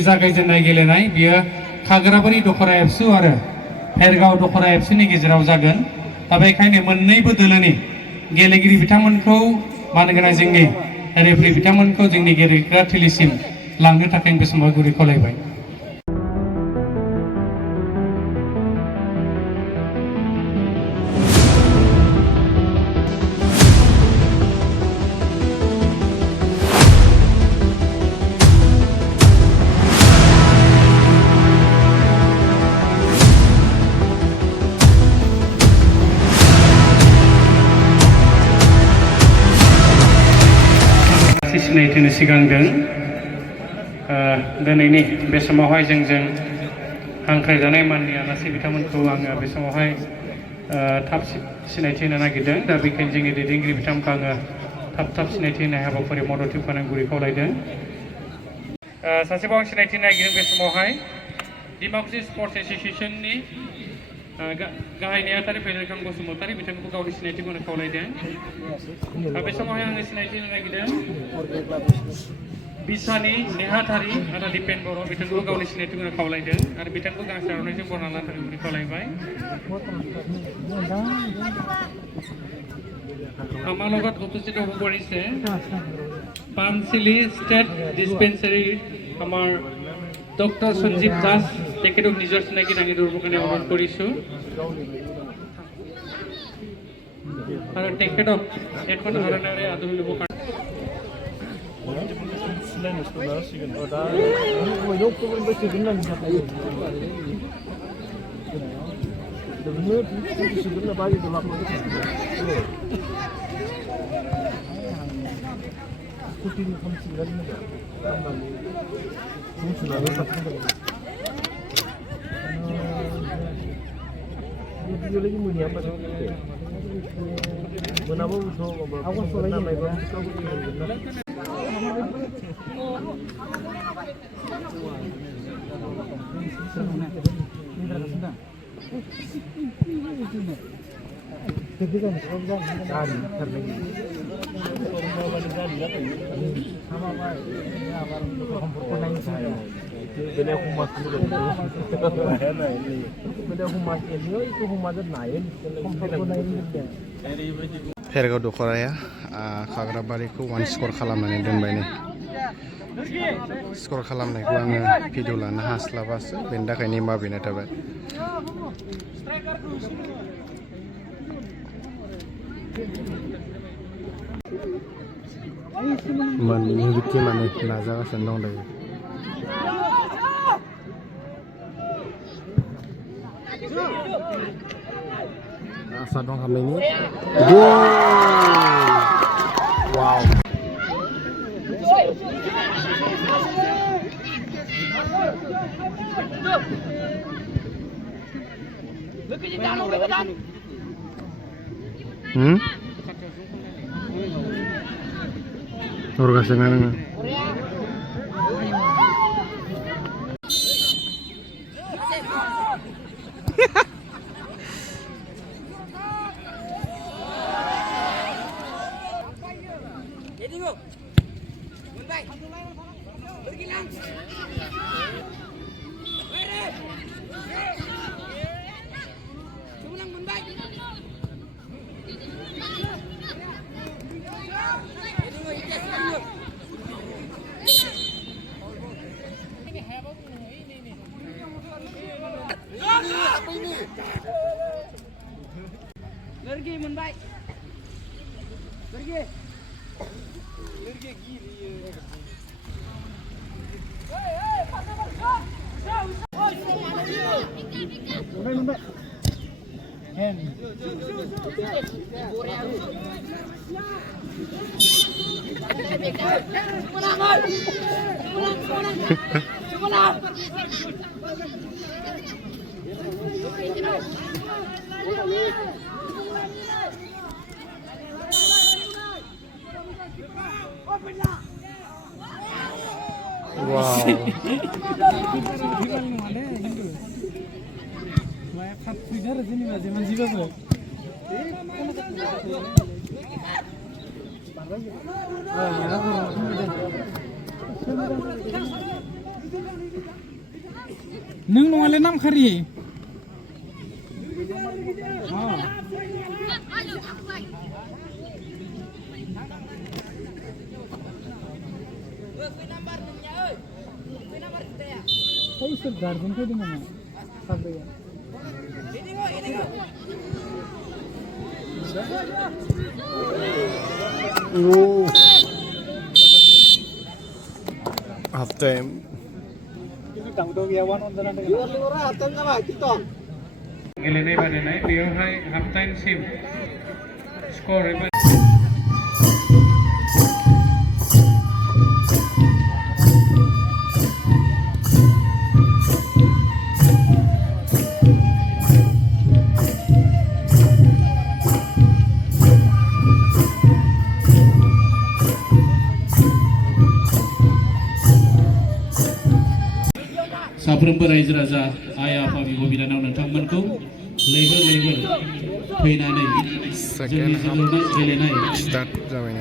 जागायजेननाय गेलेनाय बियो खाग्राबारि दखरा एबसु आरो भेरगाव दखरा एबसुनि गेजेराव जागोन। दा बेखायनो मोन्नैबो दोलोनि गेलेगिरि बिथांमोनखौ मानगोनां जोंनि रेफारि बिथांमोनखौ जोंनि गेलेग्रा थिलिसिम लांनो थाखाय बे समाव गुरै खावलायबाय। सिनायथिनो सिगांदों दिनैनि बे समावहाय जोंजों हांख्रायजानाय माननि आलासि बिथांमोनखौ आङो बे समावहाय थाब सिनायथि होनो नागिरदों। दा बेखायनो जोंनि दैदेनगिरि बिथांमोनखौ आङो थाब सिनायथि होनाय हाबाफारि मदद होफानो गुरै खावलायदों। सासेबाव आं सिनायथि नागिरदों बे समावहाय डिमाकुसि स्पर्ट्स एस'सिएशननि गाहाय नेहाथारि फैलारखां बसुमतारी बिथांखौ गावनि सिनायथि होनो खावलायदों। बे समावहाय आङो सिनायथि होनो नागिरदों बिसानि नेहाथारि आरो दिपेन बर' बिथांखौ गावनि सिनायथि होनो खावलायदों आरो बिथांखौ गांसे आर'नाइजों बरायना लानो थाखाय गुरै खावलायबाय। আমার লগত উপস্থিত হ'ব পাৰিছে পানচিলি ষ্টেট ডিছপেঞ্চাৰী আমাৰ ডক্টৰ সঞ্জীৱ দাস, তেখেতক নিজৰ চিনাকি দাঙি ধৰিবৰ কাৰণে অনুৰোধ কৰিছোঁ আৰু তেখেতক এখন আৰণেৰে আদৰি ল'বৰ কাৰণে भेरगाव दखराया खाग्राबारिखौ 1 स्कर खालामनानै दोनबाय नै। स्कर खालामनायखौ आङो भिडिअ लानो हास्लाबासो, बेनि थाखायनो निमाहा बिनाय थाबाय। मोननै टिमानो नाजागासिनो दं दायो। आसा दं हाबनायनि वाव हरगासिनो नोङो Pergi menbaik. Pergi. Pergi gini. Hei, pasang pasang. Menbaik. Hen. Wow. नों नङाले नामखारि सोर गार्जेन फैदों नामा साब्रैया Half time. गेलेनाय बादायनाय बेयावहाय हाफ टाइमसिम स्कर एबा साफ्रोमबो रायजो राजा आइ आफा बिब' बिनानाव नोंथांमोनखौ लैहोर फैनानै जोंनि जोलुर गेलेनाय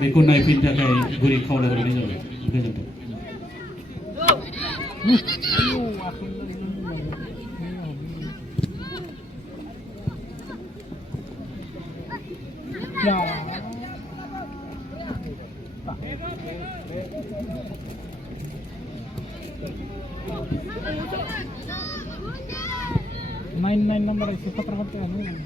बेखौ नायफैनो थाखाय गुरै खावलायहरनाय जाबाय गोजोन्थों नाइन नंबर ऐसे खतरा करते हैं ना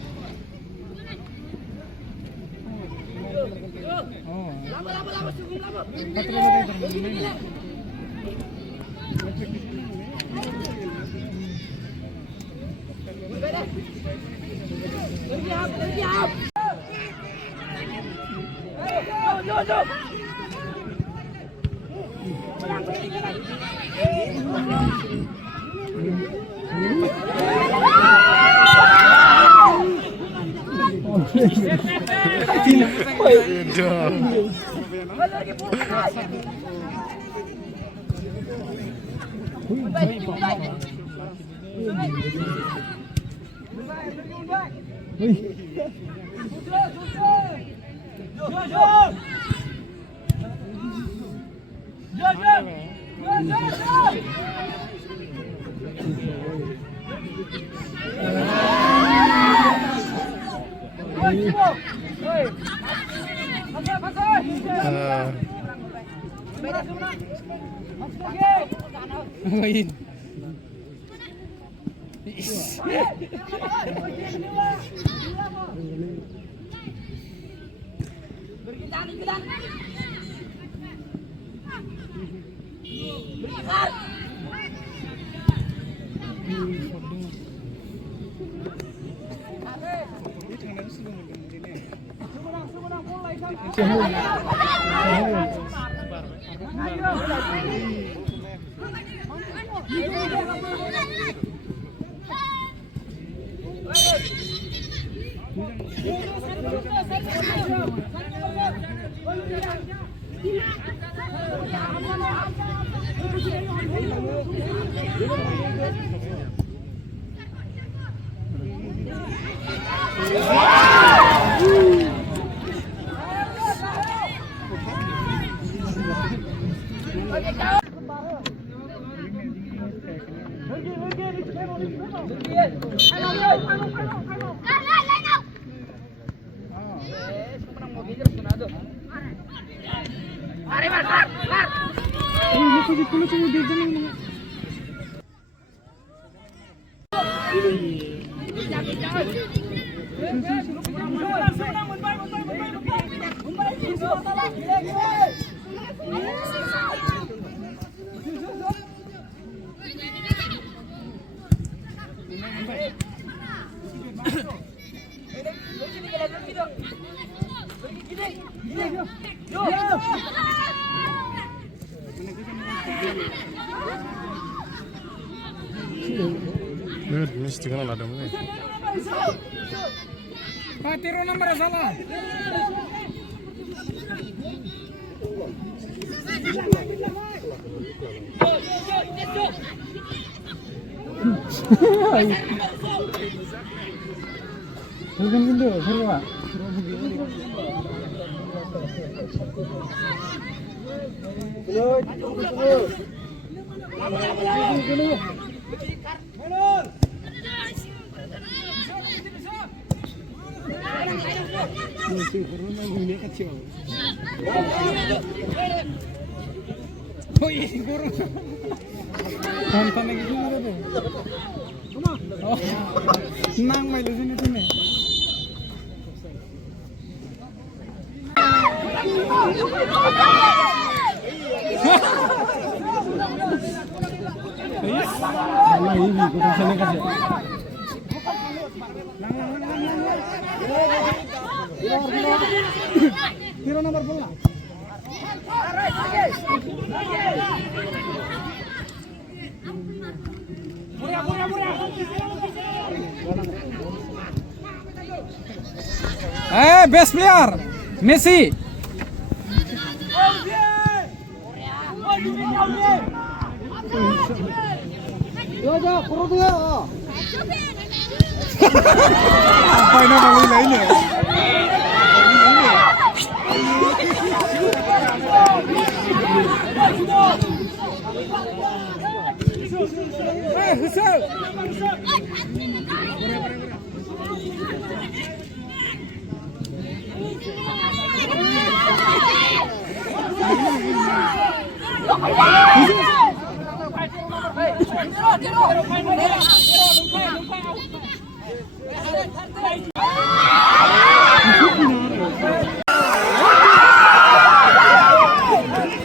Mesti kan ada mana? Patiro nomor salah. Bukan gitu, seru ah. Belum. Oh iya, guru. Nonton lagi gimana tuh? Oh, nang main di sini tuh nih. Nah, ini guru sana kasih. Tiro nomor bola. Best player Messi. Apa ini kali lainnya?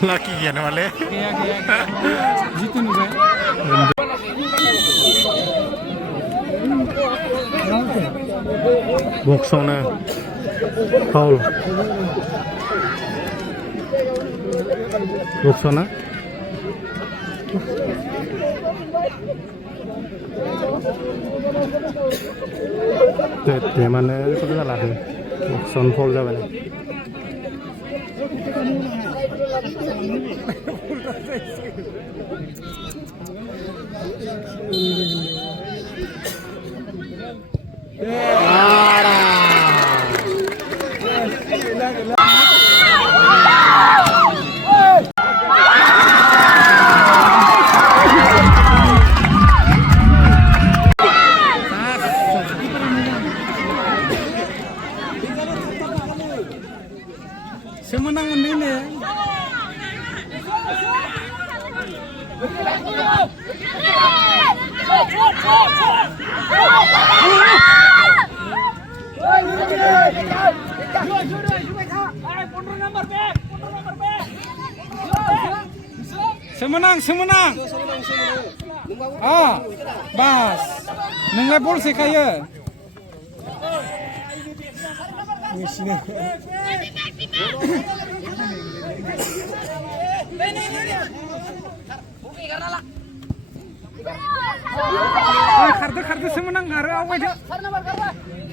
Laki gyan wale. Jitu nih guys. Boksona. Foul. Boksona. Mana itu salah deh. Bokson foul jalan. Semenang ini. Semenang. Ah, bas. Nengah bol sekaya. Kartu semenang hari awal aja.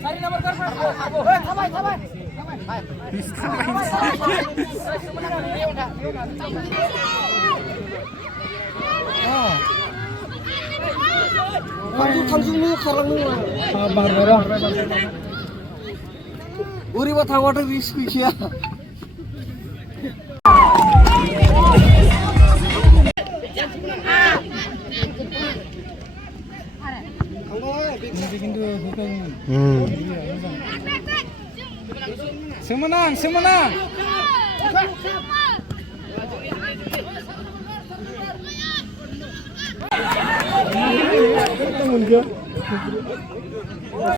Sari nomor kartu. Sabai. 당신이 사랑을 Barbara. 우리와 당화를 리스크이야. Semenang.